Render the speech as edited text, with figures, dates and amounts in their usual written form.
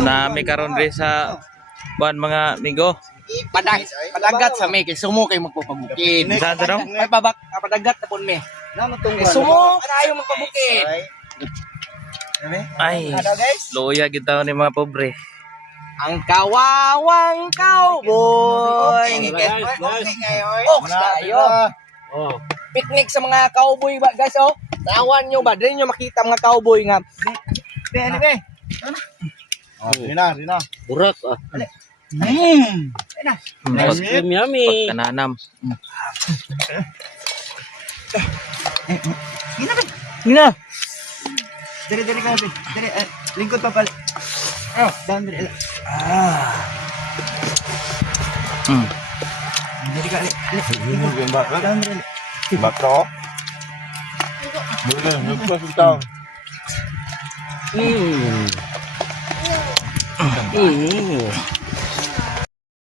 Na may karon rin sa buwan mga amigo. Padagat sa may kay sumo kay magpapabukid. Saan sa daw? Ay padagat tapon me. Kay sumo kayo magpabukid. Ay, loya kita ni mga pobre. Ang kawawang cowboy. Oh, kayo. Oh. Picnic sa mga cowboy ba guys oh. Tawan nyo ba? Dili nyo makita mga cowboy nga. Rina. Burak ah. Pag, Yummy. pagkananam. Gina. Dali ka, be. Dali, lingkod pa pala. Down, dali. Dali ka, down, dali. Bato. Bukan. Mm.